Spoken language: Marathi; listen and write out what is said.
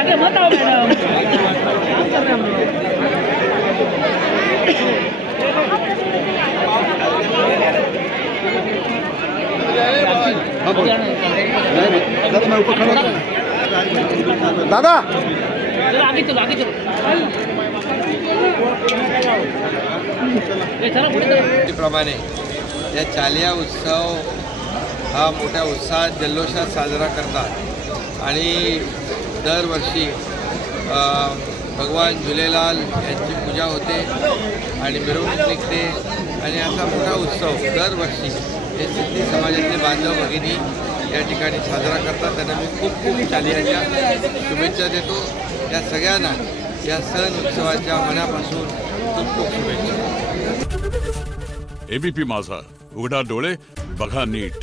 आगे मत आओ मैडम। दादा आगे चलो आगे चलो। प्रमाणे या चालिया उत्सव हा मोठ्या उत्साहात जल्लोषात साजरा करतात आणि दरवर्षी भगवान झुलेलाल यांची पूजा होते आणि मिरवणूक निघते आणि असा मोठा उत्सव दरवर्षी हे सिद्धी समाजातले बांधव भगिनी या ठिकाणी साजरा करतात. त्यांना मी खूप खूप चालियाच्या शुभेच्छा देतो. या सगळ्यांना या सण उत्सवाच्या मनापासून खूप खूप शुभेच्छा. एबीपी माझा, उघडा डोळे बघा नीट.